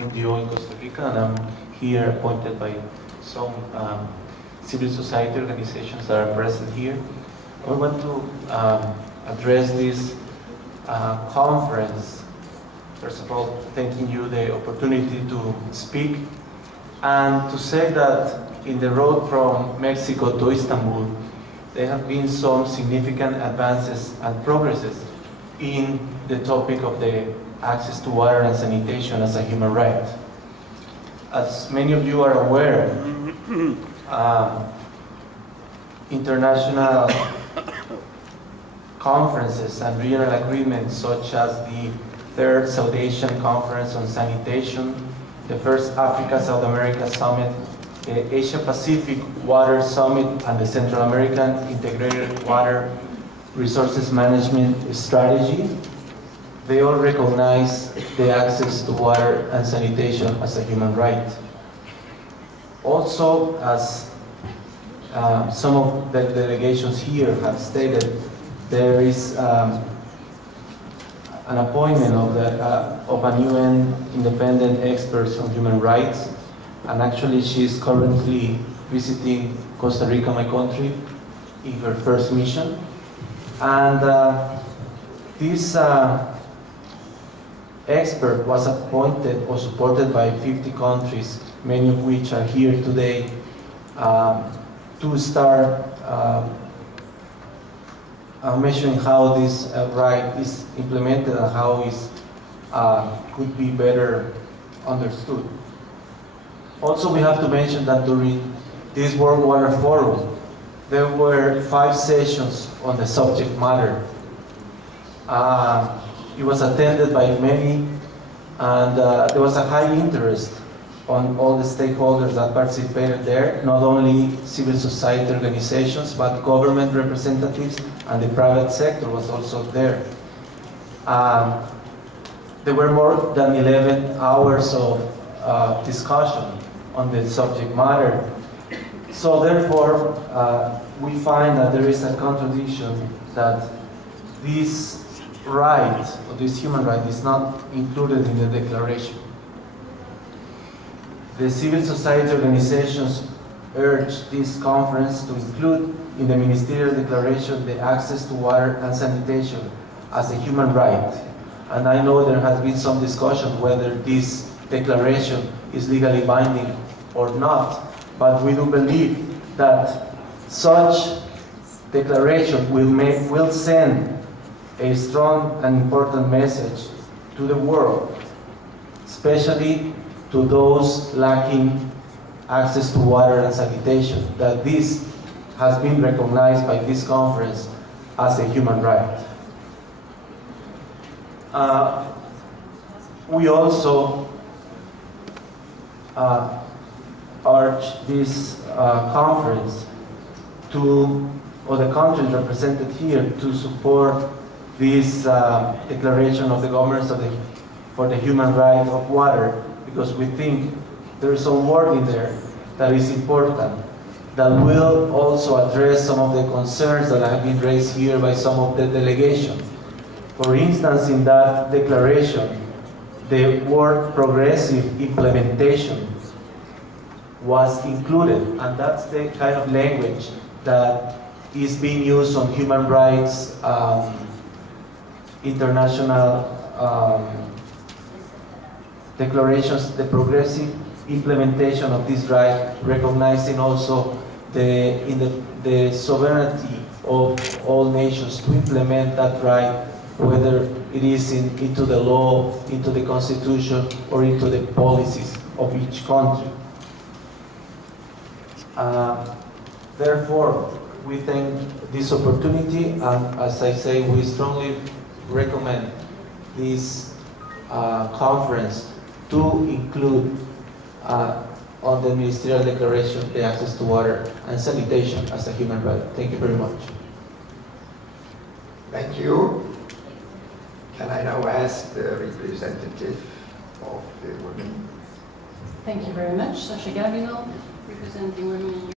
NGO in Costa Rica, and I'm here appointed by some civil society organizations that are present here. We want to address this conference. First of all, thanking you the opportunity to speak and to say that in the road from Mexico to Istanbul, there have been some significant advances and progresses in the topic of the access to water and sanitation as a human right. As many of you are aware, international conferences and regional agreements such as the Third South Asian Conference on Sanitation, the First Africa-South America Summit, the Asia-Pacific Water Summit, and the Central American Integrated Water Resources Management Strategy, they all recognize the access to water and sanitation as a human right. Also, as some of the delegations here have stated, there is an appointment of an UN independent expert on human rights, and actually she's currently visiting Costa Rica, my country, in her first mission. And this expert was appointed or supported by 50 countries, many of which are here today, to start measuring how this right is implemented and how it could be better understood. Also, we have to mention that during this World Water Forum, there were 5 sessions on the subject matter. It was attended by many, and there was a high interest on all the stakeholders that participated there, not only civil society organizations, but government representatives, and the private sector was also there. There were more than 11 hours of discussion on the subject matter. So therefore, we find that there is a contradiction that this right, or this human right, is not included in the declaration. The civil society organizations urge this conference to include in the ministerial declaration the access to water and sanitation as a human right. And I know there has been some discussion whether this declaration is legally binding or not, but we do believe that such declaration will send a strong and important message to the world, especially to those lacking access to water and sanitation, that this has been recognized by this conference as a human right. We also urge this conference or the countries represented here, to support this declaration of the governments for the human right of water, because we think there is some word in there that is important, that will also address some of the concerns that have been raised here by some of the delegation. For instance, in that declaration, the word progressive implementation was included, and that's the kind of language that is being used on human rights international declarations, the progressive implementation of this right, recognizing also the sovereignty of all nations to implement that right, whether it is into the law, into the constitution, or into the policies of each country. Therefore, we thank this opportunity, and as I say, we strongly recommend this conference to include on the ministerial declaration the access to water and sanitation as a human right. Thank you very much. Thank you. Can I now ask the representative of the women? Thank you very much. Sasha Gabino, representing Women in